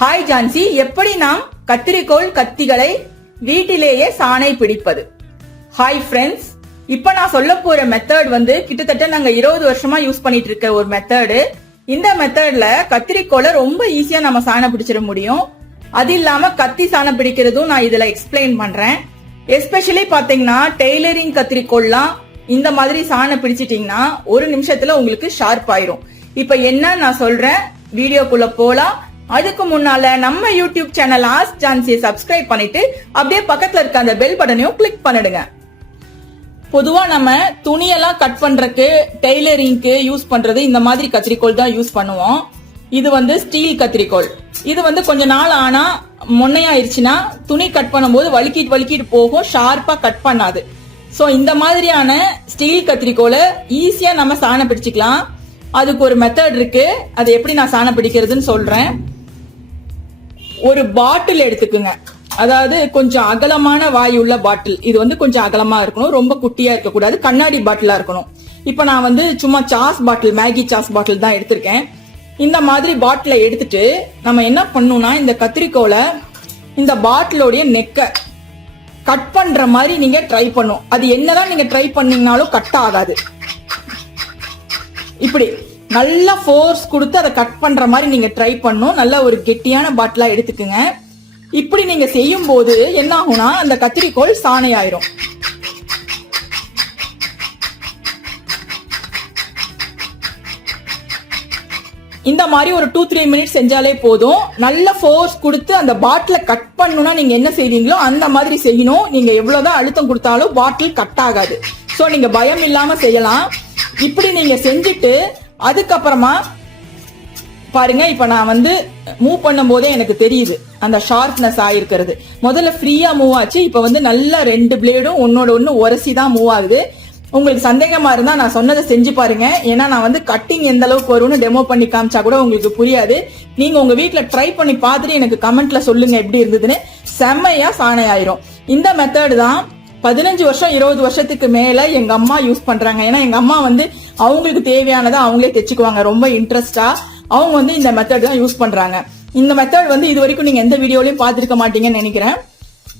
Hi Jhansi, எப்படி நாம் கத்திரிக்கோள் கத்திகளை வீட்டிலேயே சாணை பிடிப்பது? ஹாய் ஃப்ரெண்ட்ஸ், இப்ப நான் சொல்ல போற மெத்தட் கிட்டத்தட்ட நாங்க 20 வருஷமா யூஸ் பண்ணிட்டு இருக்க ஒரு மெத்தடு. இந்த மெத்தட்ல கத்திரிக்கோளை ரொம்ப ஈஸியா நம்ம சாணை பிடிச்சிட முடியும். அது இல்லாம கத்தி சாணை பிடிக்கிறதும் நான் இதுல எக்ஸ்பிளைன் பண்றேன். எஸ்பெஷலி பாத்தீங்கன்னா டெய்லரிங் கத்திரிக்கோள்லாம் இந்த மாதிரி சாணை பிடிச்சிட்டீங்கன்னா ஒரு நிமிஷத்துல உங்களுக்கு ஷார்ப் ஆயிரும். இப்ப என்ன நான் சொல்றேன், வீடியோக்குள்ள போலாம். அதுக்கு முன்னால நம்ம யூடியூப் சேனல் ஆஸ்க் ஜான்சியை சப்ஸ்கிரைப் பண்ணிட்டு அப்படியே பக்கத்துல இருக்க அந்த பெல் பட்டனையும் கிளிக் பண்ணிடுங்க. பொதுவா நம்ம துணியெல்லாம் கட் பண்றதுக்கு டெய்லரிங்க்கு யூஸ் பண்றது இந்த மாதிரி கத்திரிக்கோள் தான் யூஸ் பண்ணுவோம். இது ஸ்டீல் கத்திரிக்கோள். இது கொஞ்ச நாள் ஆனா மொன்னையாயிருச்சுன்னா துணி கட் பண்ணும்போது வலிக்கிட்டு போகும், ஷார்ப்பா கட் பண்ணாது. சோ இந்த மாதிரியான ஸ்டீல் கத்திரிக்கோளை ஈஸியா நம்ம சாணை பிடிச்சிக்கலாம். அதுக்கு ஒரு மெத்தட் இருக்கு, அது எப்படி நான் சாணை பிடிக்கிறதுன்னு சொல்றேன். ஒரு பாட்டில் எடுத்துக்குங்க, அதாவது கொஞ்சம் அகலமான வாய் உள்ள பாட்டில். இது கொஞ்சம் அகலமா இருக்கணும், ரொம்ப குட்டியா இருக்க கூடாது, கண்ணாடி பாட்டிலா இருக்கணும். இப்ப நான் சும்மா sauce bottle, Maggi sauce bottle தான் எடுத்திருக்கேன். இந்த மாதிரி பாட்டில எடுத்துட்டு நம்ம என்ன பண்ணணும்னா, இந்த கத்திரிக்கோளை இந்த பாட்டிலோடைய நெக்க கட் பண்ற மாதிரி நீங்க ட்ரை பண்ணும். அது என்னதான் நீங்க ட்ரை பண்ணீங்கனாலும் கட் ஆகாது. இப்படி நல்லா ஃபோர்ஸ் கொடுத்து அதை கட் பண்ற மாதிரி நீங்க ட்ரை பண்ணும். நல்ல ஒரு கெட்டியான பாட்டிலா எடுத்துக்குங்க. இப்படி நீங்க செய்யும் போது என்ன ஆகும்னா, அந்த கத்திரிக்கோள் சாணை ஆயிரும். இந்த மாதிரி ஒரு 2-3 மினிட்ஸ் செஞ்சாலே போதும். நல்ல ஃபோர்ஸ் கொடுத்து அந்த பாட்டில கட் பண்ணணும்னா நீங்க என்ன செய்வீங்களோ அந்த மாதிரி செய்யணும். நீங்க எவ்வளவுதான் அழுத்தம் கொடுத்தாலும் பாட்டில் கட் ஆகாது. சோ நீங்க பயம் இல்லாம செய்யலாம். இப்படி நீங்க செஞ்சுட்டு அதுக்கப்புறமா பாருங்க, இப்ப நான் மூவ் பண்ணும் போதே எனக்கு தெரியுது அந்த ஷார்ப்னஸ் ஆயிருக்கிறது. முதல்ல ஃப்ரீயா மூவ் ஆச்சு, இப்ப நல்லா 2 பிளேடும் ஒன்னோட ஒன்னு உரசி தான் மூவ் ஆகுது. உங்களுக்கு சந்தேகமா இருந்தா நான் சொன்னதை செஞ்சு பாருங்க. ஏன்னா நான் கட்டிங் எந்த அளவுக்கு வரும்னு டெமோ பண்ணி காமிச்சா கூட உங்களுக்கு புரியாது. நீங்க உங்க வீட்டுல ட்ரை பண்ணி பார்த்துட்டு எனக்கு கமெண்ட்ல சொல்லுங்க எப்படி இருந்ததுன்னு. செம்மையா சாணை ஆயிரும். இந்த மெத்தட் தான் 15 வருஷம் 20 வருஷத்துக்கு மேல எங்க அம்மா யூஸ் பண்றாங்க. ஏன்னா எங்க அம்மா அவங்களுக்கு தேவையானதை அவங்களே தைச்சுக்குவாங்க. ரொம்ப இன்ட்ரெஸ்டா அவங்க இந்த மெத்தட் தான் யூஸ் பண்றாங்க. இந்த மெத்தட் இது வரைக்கும் நீங்க எந்த வீடியோலயும் பாத்துருக்க மாட்டீங்கன்னு நினைக்கிறேன்.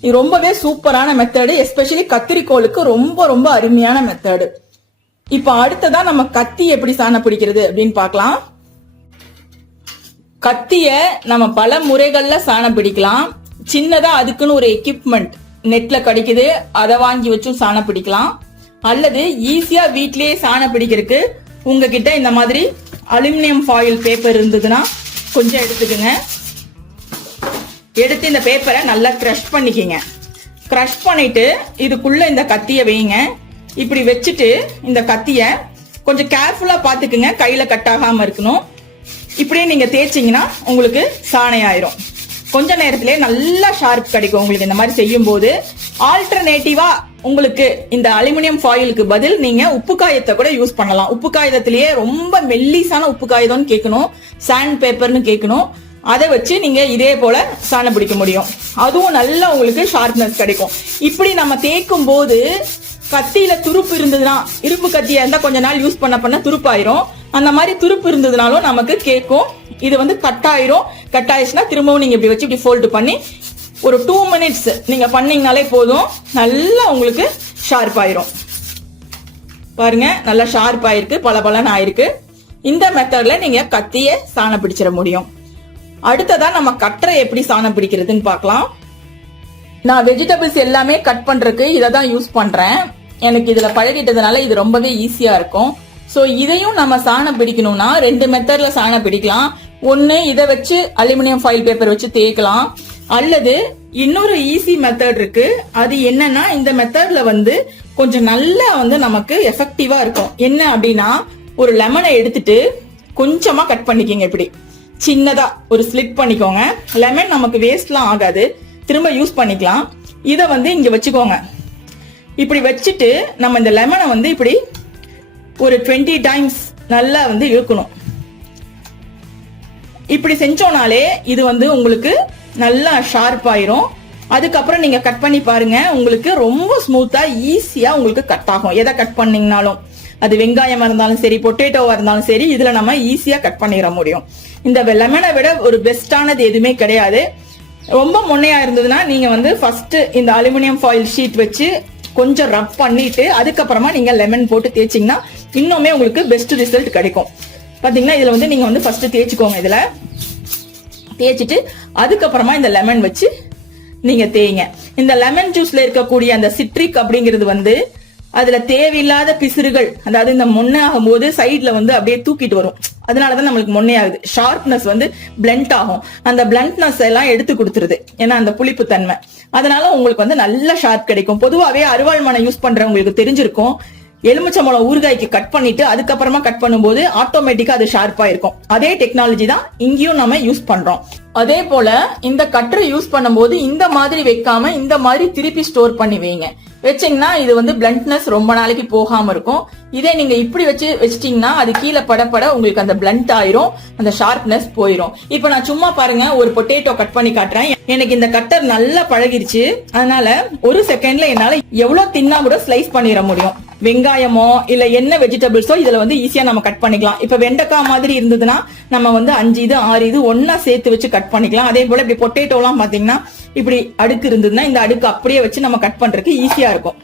இது ரொம்பவே சூப்பரான மெத்தடு. எஸ்பெஷலி கத்திரிக்கோளுக்கு ரொம்ப ரொம்ப அருமையான மெத்தடு. இப்ப அடுத்ததா நம்ம கத்தி எப்படி சாணை பிடிக்கிறது அப்படின்னு பாக்கலாம். கத்திய நம்ம பல முறைகள்ல சாணை பிடிக்கலாம். சின்னதா அதுக்குன்னு ஒரு எக்யூப்மெண்ட் நெட்ல கிடைக்குது, அதை வாங்கி வச்சும் சாணை பிடிக்கலாம். அல்லது ஈஸியா வீட்லயே சாணை பிடிக்கிறதுக்கு உங்ககிட்ட இந்த மாதிரி அலுமினியம் ஃபாயில் பேப்பர் இருந்ததுன்னா கொஞ்சம் எடுத்துக்கோங்க. எடுத்து இந்த பேப்பரை நல்லா கிரஷ் பண்ணிக்கங்க. கிரஷ் பண்ணிட்டு இதுக்குள்ள இந்த கத்திய வைங்க. இப்படி வச்சுட்டு இந்த கத்திய கொஞ்சம் கேர்ஃபுல்லா பாத்துக்குங்க, கையில கட்டாகாம இருக்கணும். இப்படியே நீங்க தேய்ச்சிங்கன்னா உங்களுக்கு சாணை ஆயிரும். கொஞ்ச நேரத்திலே நல்லா ஷார்ப் கிடைக்கும் உங்களுக்கு இந்த மாதிரி செய்யும் போது. ஆல்டர்னேட்டிவா உங்களுக்கு இந்த அலுமினியம் ஃபாயிலுக்கு பதில் நீங்க உப்பு காயத்தை கூட யூஸ் பண்ணலாம். உப்பு காகிதத்திலேயே ரொம்ப மெல்லிசான உப்பு காகிதம்னு கேட்கணும், சாண்ட் பேப்பர்னு கேட்கணும். அதை வச்சு நீங்க இதே போல சாணை பிடிக்க முடியும். அதுவும் நல்லா உங்களுக்கு ஷார்ப்னஸ் கிடைக்கும். இப்படி நம்ம தேய்க்கும் போது கத்தியில துருப்பு இருந்ததுன்னா, இரும்பு கத்தியா இருந்தா கொஞ்ச நாள் யூஸ் பண்ண துருப்பாயிரும். அந்த மாதிரி துருப்பு இருந்ததுனாலும் நமக்கு கேட்கும். இது கட் ஆயிரும். கட் ஆயிடுச்சுன்னா திரும்பவும் நீங்க இப்படி வச்சு இப்படி ஃபோல்டு பண்ணி ஒரு 2 மினிட்ஸ் நீங்க பண்ணீங்கனாலே போதும், நல்லா உங்களுக்கு ஷார்ப் ஆயிரும். பாருங்க, நல்லா ஷார்ப் ஆயிருக்கு, பளபளன்னு ஆயிருக்கு. இந்த மெத்தட்ல நீங்க கத்திய சாணை பிடிச்சிட முடியும். அடுத்ததா நம்ம கட்டரை எப்படி சாணம் பிடிக்கிறதுன்னு பார்க்கலாம். நான் வெஜிடபிள்ஸ் எல்லாமே கட் பண்றதுக்கு இதை தான் யூஸ் பண்றேன். எனக்கு இதுல பழகிட்டதுனால இது ரொம்பவே ஈஸியா இருக்கும். சோ இதையும் நம்ம சாணம் பிடிக்கணும்னா 2 மெத்தட்ல சாணம் பிடிக்கலாம். ஒன்னு இதை வச்சு அலுமினியம் ஃபாயில் பேப்பர் வச்சு தேய்க்கலாம். அல்லது இன்னொரு ஈஸி மெத்தட் இருக்கு. அது என்னன்னா, இந்த மெத்தட்ல கொஞ்சம் நல்லா நமக்கு எஃபெக்டிவா இருக்கும். என்ன அப்படின்னா, ஒரு லெமனை எடுத்துட்டு கொஞ்சமா கட் பண்ணிக்கங்க. இப்படி சின்னதா ஒரு ஸ்லிட் பண்ணிக்கோங்க. லெமன் நமக்கு வேஸ்ட்லாம் ஆகாது, திரும்ப யூஸ் பண்ணிக்கலாம். இத இங்க வச்சுக்கோங்க. இப்படி வச்சுட்டு நம்ம இந்த லெமனை இப்படி ஒரு 20 டைம்ஸ் நல்லா இழுக்கணும். இப்படி செஞ்சோம்னாலே இது உங்களுக்கு நல்லா ஷார்ப் ஆயிரும். அதுக்கப்புறம் நீங்க கட் பண்ணி பாருங்க, உங்களுக்கு ரொம்ப ஸ்மூத்தா ஈஸியா உங்களுக்கு கட் ஆகும். எதை கட் பண்ணீங்கனாலும், அது வெங்காயமா இருந்தாலும் சரி, பொட்டேட்டோவா இருந்தாலும் சரி, இதுல நம்ம ஈஸியா கட் பண்ணிட முடியும். இந்த லெமனை விட ஒரு பெஸ்டானது எதுவுமே கிடையாது. ரொம்ப முன்னையா இருந்ததுன்னா நீங்க வந்து ஃபர்ஸ்ட் இந்த அலுமினியம் ஃபாயில் ஷீட் வச்சு கொஞ்சம் ரப் பண்ணிட்டு அதுக்கப்புறமா நீங்க லெமன் போட்டு தேய்ச்சிங்கன்னா இன்னுமே உங்களுக்கு பெஸ்ட் ரிசல்ட் கிடைக்கும். பாத்தீங்கன்னா இதுல வந்து நீங்க வந்து ஃபர்ஸ்ட் தேய்ச்சிக்கோங்க. இதுல தேய்ச்சிட்டு அதுக்கப்புறமா இந்த லெமன் வச்சு நீங்க தேய்ங்க. இந்த லெமன் ஜூஸ்ல இருக்கக்கூடிய அந்த சிட்ரிக் அப்படிங்கிறது வந்து அதுல தேவையில்லாத பிசுறுகள், அதாவது இந்த மொன்னை ஆகும் போது சைட்ல வந்து அப்படியே தூக்கிட்டு வரும். அதனாலதான் நம்மளுக்கு மொன்னை ஆகுது. ஷார்ப்னஸ் வந்து பிளண்ட் ஆகும். அந்த பிளண்ட்னஸ் எல்லாம் எடுத்து கொடுத்துருது, ஏன்னா அந்த புளிப்பு தன்மை. அதனால உங்களுக்கு வந்து நல்ல ஷார்ப் கிடைக்கும். பொதுவாவே அருவாள் மனை யூஸ் பண்றவங்களுக்கு தெரிஞ்சிருக்கும், எலுமிச்சம்பழம் ஊறுகாய்க்கு கட் பண்ணிட்டு அதுக்கப்புறமா கட் பண்ணும்போது ஆட்டோமேட்டிக்கா அது ஷார்ப்பா இருக்கும். அதே டெக்னாலஜி தான் இங்கேயும் நம்ம யூஸ் பண்றோம். அதே போல இந்த கட்டரை யூஸ் பண்ணும்போது இந்த மாதிரி வைக்காம இந்த மாதிரி திருப்பி ஸ்டோர் பண்ணி வைங்க. வச்சீங்கன்னா இது வந்து பிளண்ட்னஸ் ரொம்ப நாளைக்கு போகாம இருக்கும். இதே நீங்க இப்படி வச்சிட்டீங்கன்னா அது கீழே படப்பட உங்களுக்கு அந்த பிளண்ட் ஆயிரும், அந்த ஷார்ப்னஸ் போயிரும். இப்ப நான் சும்மா பாருங்க ஒரு பொட்டேட்டோ கட் பண்ணி காட்டுறேன். எனக்கு இந்த கட்டர் நல்லா பழகிருச்சு. அதனால ஒரு செகண்ட்ல என்னால எவ்வளவு தின்னா கூட ஸ்லைஸ் பண்ணிட முடியும். வெங்காயமோ இல்ல என்ன வெஜிடபிள்ஸோ இதுல வந்து ஈஸியா நம்ம கட் பண்ணிக்கலாம். இப்ப வெண்டைக்காய் மாதிரி இருந்ததுன்னா நம்ம வந்து 5 இது 6 இது ஒன்னா சேர்த்து வச்சு கட் பண்ணிக்கலாம். அதே போல இப்படி பொட்டேட்டோ எல்லாம் பாத்தீங்கன்னா இப்படி அடுக்கு இருந்ததுன்னா இந்த அடுக்கு அப்படியே வச்சு நம்ம கட் பண்றதுக்கு ஈஸியா இருக்கும்.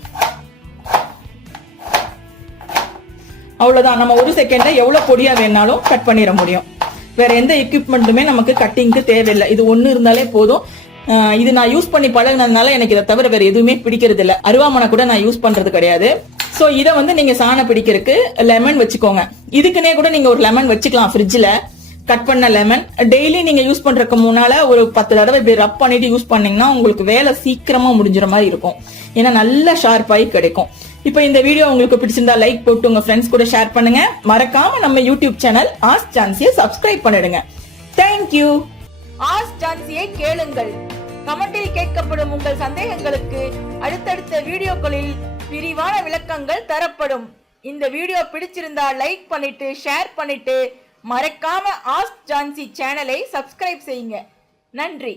அவ்வளவுதான். நம்ம ஒரு செகண்ட்ல எவ்வளவு பொடியா வேணாலும் கட் பண்ணிட முடியும். வேற எந்த எக்யூப்மெண்ட்டுமே நமக்கு கட்டிங்க்கு தேவையில்லை. இது ஒண்ணு இருந்தாலே போதும். இது நான் யூஸ் பண்ணி பழகினதுனால எனக்கு இதை தவிர வேற எதுவுமே பிடிக்கிறது இல்ல. அருவாமனை கூட நான் யூஸ் பண்றது கிடையாது. சோ இத வந்து நீங்க சாணம் பிடிக்கிறதுக்கு லெமன் வச்சுக்கோங்க. இதுக்குன்னே கூட நீங்க ஒரு லெமன் வச்சுக்கலாம் ஃப்ரிட்ஜ்ல. கட் பண்ண லெமன் டெய்லி நீங்க யூஸ் பண்றதுக்கு முன்னால ஒரு 10 தடவை இப்படி ரப் பண்ணிட்டு யூஸ் பண்ணீங்கன்னா உங்களுக்கு வேலை சீக்கிரமா முடிஞ்சிற மாதிரி இருக்கும். ஏன்னா நல்ல ஷார்ப்பாയി கிடைக்கும். இப்ப இந்த வீடியோ உங்களுக்கு பிடிச்சிருந்தா லைக் போட்டு உங்க ஃப்ரெண்ட்ஸ் கூட ஷேர் பண்ணுங்க. மறக்காம நம்ம யூடியூப் சேனல் ஆஸ்க் ஜான்சியை சப்ஸ்கிரைப் பண்ணிடுங்க. தேங்க்யூ. ஆஸ்க் ஜான்சியை கேளுங்கள். கமெண்டில் கேட்கப்படும் உங்கள் சந்தேகங்களுக்கு அடுத்தடுத்த வீடியோக்களில் விரிவான விளக்கங்கள் தரப்படும். இந்த வீடியோ பிடிச்சிருந்தா லைக் பண்ணிட்டு ஷேர் பண்ணிட்டு மறக்காம ஆஸ்க் ஜான்சி சேனலை சப்ஸ்கிரைப் செய்யுங்க. நன்றி.